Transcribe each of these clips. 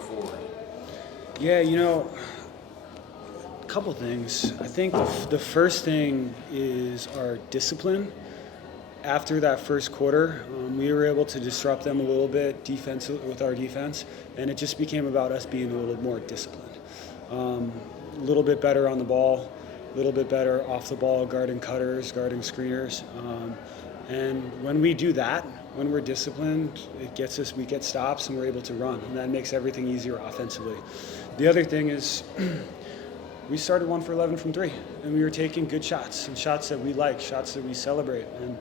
forward? Yeah, a couple things. I think the first thing is our discipline. After that first quarter, we were able to disrupt them a little bit with our defense, and it just became about us being a little more disciplined. A little bit better on the ball, a little bit better off the ball, guarding cutters, guarding screeners. And when we do that, when we're disciplined, we get stops and we're able to run, and that makes everything easier offensively. The other thing is we started 1 for 11 from 3, and we were taking good shots and shots that we like, shots that we celebrate. And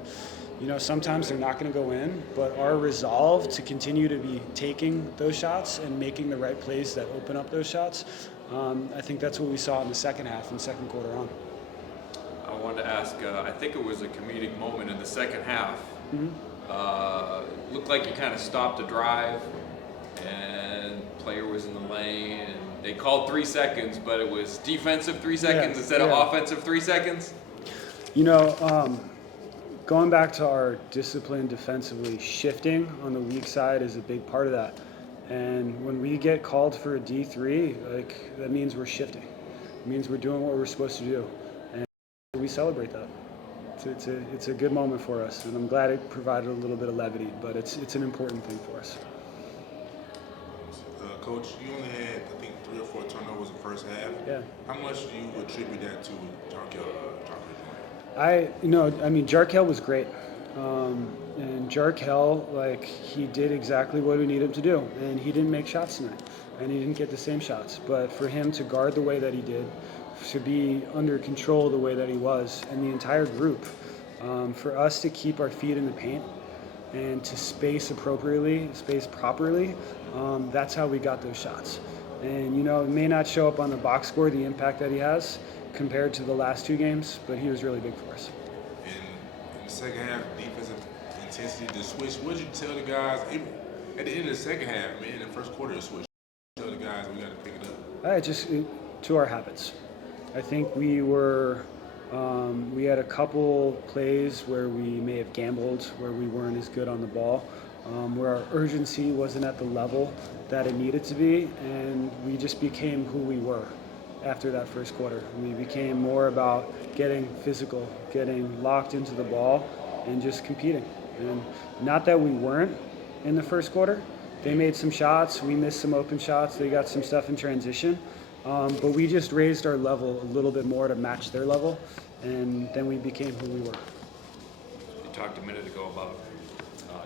sometimes they're not going to go in, but our resolve to continue to be taking those shots and making the right plays that open up those shots, I think that's what we saw in the second half and second quarter on. I wanted to ask, I think it was a comedic moment in the second half. Looked like you kind of stopped a drive, and player was in the lane, and they called 3 seconds, but it was defensive 3 seconds instead of offensive 3 seconds. Going back to our discipline defensively, shifting on the weak side is a big part of that. And when we get called for a D3, that means we're shifting. It means we're doing what we're supposed to do. And we celebrate that. It's a good moment for us, and I'm glad it provided a little bit of levity, but it's an important thing for us. Coach, you only had, I think, 3 or 4 turnovers in the first half. Yeah. How much do you attribute that to Jarkel? Jarkel was great. And Jarkel, he did exactly what we needed him to do. And he didn't make shots tonight. And he didn't get the same shots. But for him to guard the way that he did, to be under control the way that he was, and the entire group, for us to keep our feet in the paint and to space properly, that's how we got those shots. And, it may not show up on the box score, the impact that he has compared to the last 2 games, but he was really big for us. In the second half, defensive intensity, the switch, what did you tell the guys? At the end of the second half, in the first quarter, the switch, tell the guys we got to pick it up? To our habits. I think we had a couple plays where we may have gambled, where we weren't as good on the ball, where our urgency wasn't at the level that it needed to be, and we just became who we were after that first quarter. We became more about getting physical, getting locked into the ball, and just competing. And not that we weren't in the first quarter. They made some shots. We missed some open shots. They got some stuff in transition. But we just raised our level a little bit more to match their level, and then we became who we were. You talked a minute ago about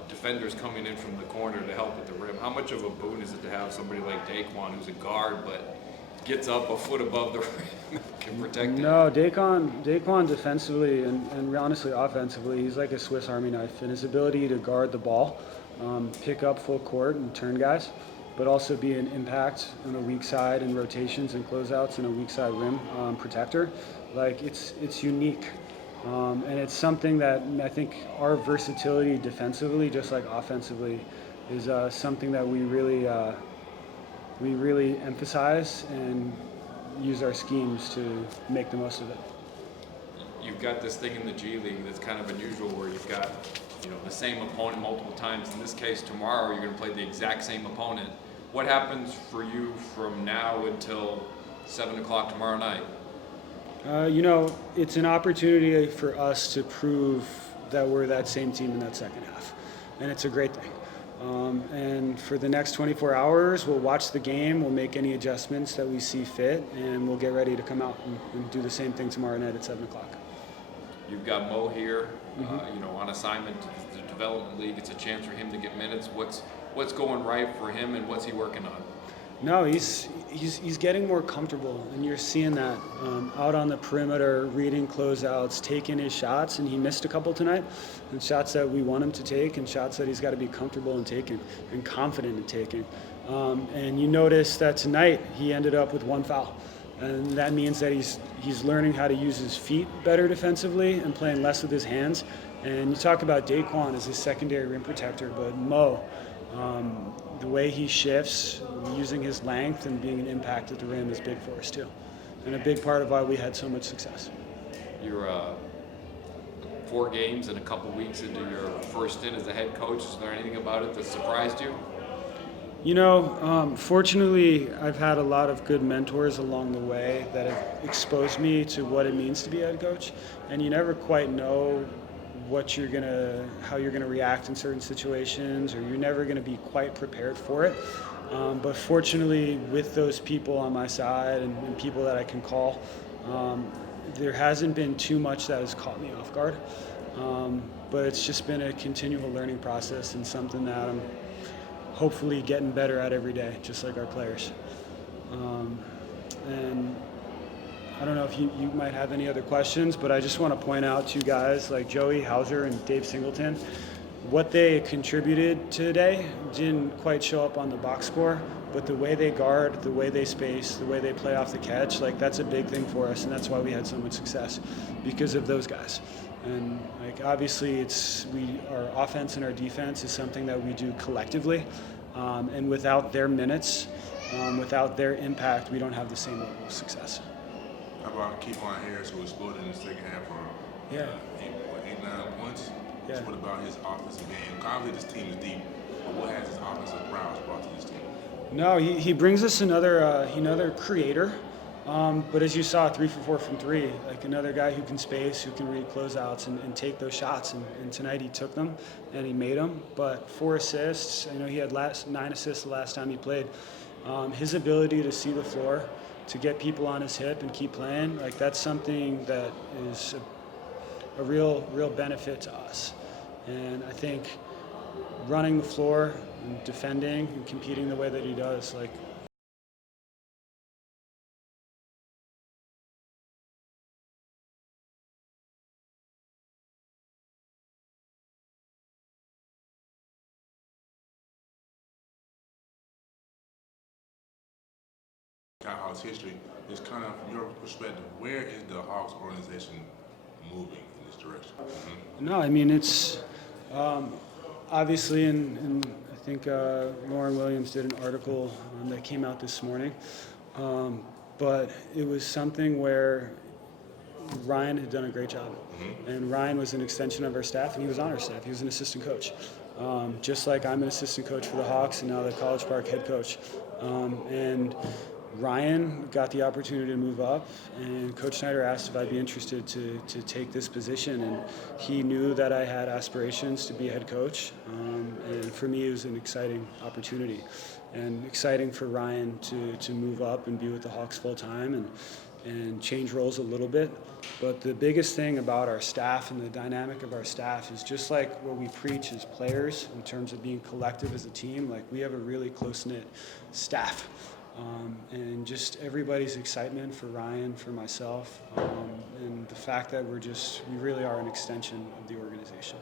defenders coming in from the corner to help at the rim. How much of a boon is it to have somebody like Daquan, who's a guard, but gets up a foot above the rim, can protect it? No, Daquan defensively and honestly offensively, he's like a Swiss Army knife in his ability to guard the ball, pick up full court and turn guys, but also be an impact on a weak side and rotations and closeouts and a weak side rim protector. It's unique. And it's something that I think our versatility defensively, just like offensively, is something that we really emphasize and use our schemes to make the most of it. You've got this thing in the G League that's kind of unusual, where you've got the same opponent multiple times. In this case, tomorrow you're going to play the exact same opponent. What happens for you from now until 7 o'clock tomorrow night? It's an opportunity for us to prove that we're that same team in that second half, and it's a great thing. And for the next 24 hours, we'll watch the game, we'll make any adjustments that we see fit, and we'll get ready to come out and do the same thing tomorrow night at 7 o'clock. You've got Mo here, on assignment to the development league. It's a chance for him to get minutes. What's going right for him, and what's he working on? No, he's getting more comfortable, and you're seeing that out on the perimeter, reading closeouts, taking his shots, and he missed a couple tonight, and shots that we want him to take, and shots that he's got to be comfortable in taking and confident in taking. And you notice that tonight he ended up with 1 foul, and that means that he's learning how to use his feet better defensively and playing less with his hands. And you talk about Daquan as his secondary rim protector, but Mo, the way he shifts, using his length and being an impact at the rim is big for us too, and a big part of why we had so much success. You're 4 games and a couple weeks into your first stint as a head coach. Is there anything about it that surprised you? Fortunately, I've had a lot of good mentors along the way that have exposed me to what it means to be a head coach, and you never quite know how you're gonna react in certain situations, or you're never gonna be quite prepared for it. But fortunately, with those people on my side and people that I can call, there hasn't been too much that has caught me off guard. But it's just been a continual learning process and something that I'm hopefully getting better at every day, just like our players. And I don't know if you might have any other questions, but I just want to point out to guys like Joey Hauser and Dave Singleton, what they contributed today didn't quite show up on the box score, but the way they guard, the way they space, the way they play off the catch, like that's a big thing for us, and that's why we had so much success, because of those guys. And like obviously our offense and our defense is something that we do collectively, and without their minutes, without their impact, we don't have the same level of success. How about Kevon Harris, who exploded in the second half for 8-9 points? Yeah. So what about his offensive game? Obviously, this team is deep, but what has his offensive prowess brought to this team? No, he brings us another creator. But as you saw, 3 for 4 from 3, like another guy who can space, who can read closeouts and take those shots. And tonight he took them and he made them. But 4 assists, I know he had 9 assists the last time he played. His ability to see the floor, to get people on his hip and keep playing, like that's something that is a real benefit to us. And I think running the floor and defending and competing the way that he does, like Hawks history is kind of, from your perspective, where is the Hawks organization moving in this direction? Mm-hmm. No, I mean it's obviously, and I think Lauren Williams did an article that came out this morning, but it was something where Ryan had done a great job, and Ryan was an extension of our staff, and he was on our staff. He was an assistant coach, just like I'm an assistant coach for the Hawks, and now the College Park head coach, and Ryan got the opportunity to move up, and Coach Snyder asked if I'd be interested to take this position, and he knew that I had aspirations to be a head coach, and for me it was an exciting opportunity, and exciting for Ryan to move up and be with the Hawks full time and change roles a little bit. But the biggest thing about our staff and the dynamic of our staff is just like what we preach as players in terms of being collective as a team. Like we have a really close-knit staff. And just everybody's excitement for Ryan, for myself, and the fact that we really are an extension of the organization.